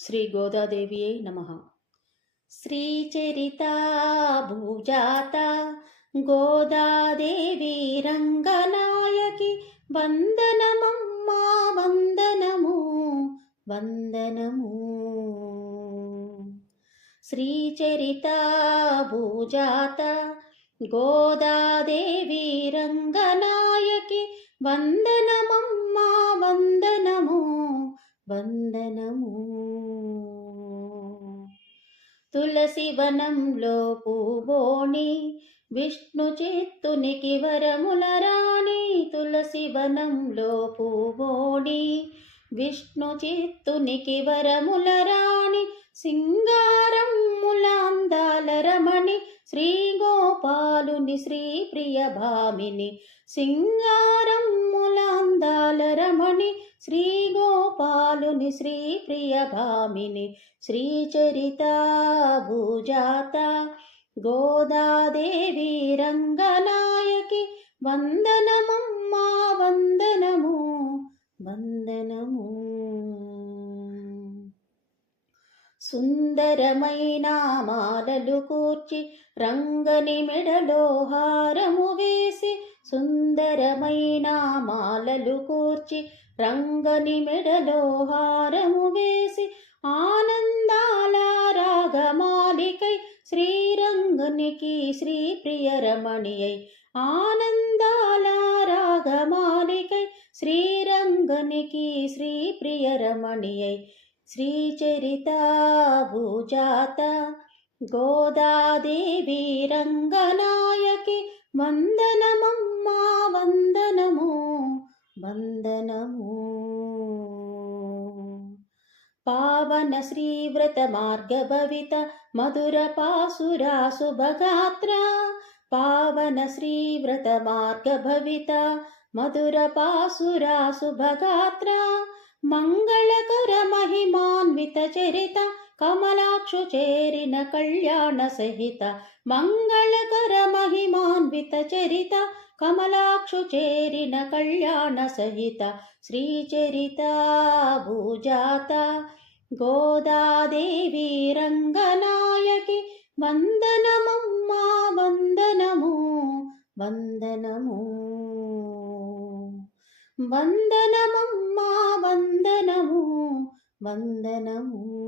శ్రీ గోదాదేవియే నమ. శ్రీచరిత భూజాత గోదాదేవి రంగనాయకి వందనమమ్మా వందనము వందనము. శ్రీచరిత భూజాత గోదాదేవి రంగనాయకి వందనమమ్మా తులసి వనంలో పూబోణి విష్ణు చిత్తునికి వరముల రాణి తులసి వనంలో పూబోణి విష్ణు చిత్తునికి వరముల రాణి సింగారం ములాందాల రమణి శ్రీ గోపాలుని శ్రీ ప్రియ భామిని సింగారమ్ములాందాల రమణి శ్రీ గోపాలుని శ్రీ ప్రియ భామిని శ్రీచరిత భూజాత గోదాదేవి రంగనాయకి వందనమమ్మా. సుందరమైన మాలలు కూర్చి రంగని మెడలో హారము వేసి సుందరమైన మాలలు కూర్చి రంగని మెడలో హారము వేసి ఆనందాల రాగమాలికై శ్రీరంగనికి శ్రీ ప్రియరమణియై ఆనందాల రాగమాలికై శ్రీరంగనికి శ్రీ ప్రియరమణియై శ్రీచరిత భూజాత గోదాదేవి రంగనాయకి వందనమమ్మా వందనము వందనము. పావన శ్రీవ్రత మార్గభవిత మధుర పాసురా శుభగాత్ర. పావన శ్రీవ్రత మార్గభవిత మధుర పాసురా శుభగాత్ర. మంగళకర మహిమ చరిత కమలాక్షు చేరిన కళ్యాణ సహిత మంగళకర మహిమాన్విత చరిత కమలాక్షు చేరిన కళ్యాణ సహిత శ్రీచరిత భూజాత గోదాదేవి రంగనాయకి వందనమమ్మా వందనము వందనము. వందనమమ్మా వందనము. வந்தனமூ?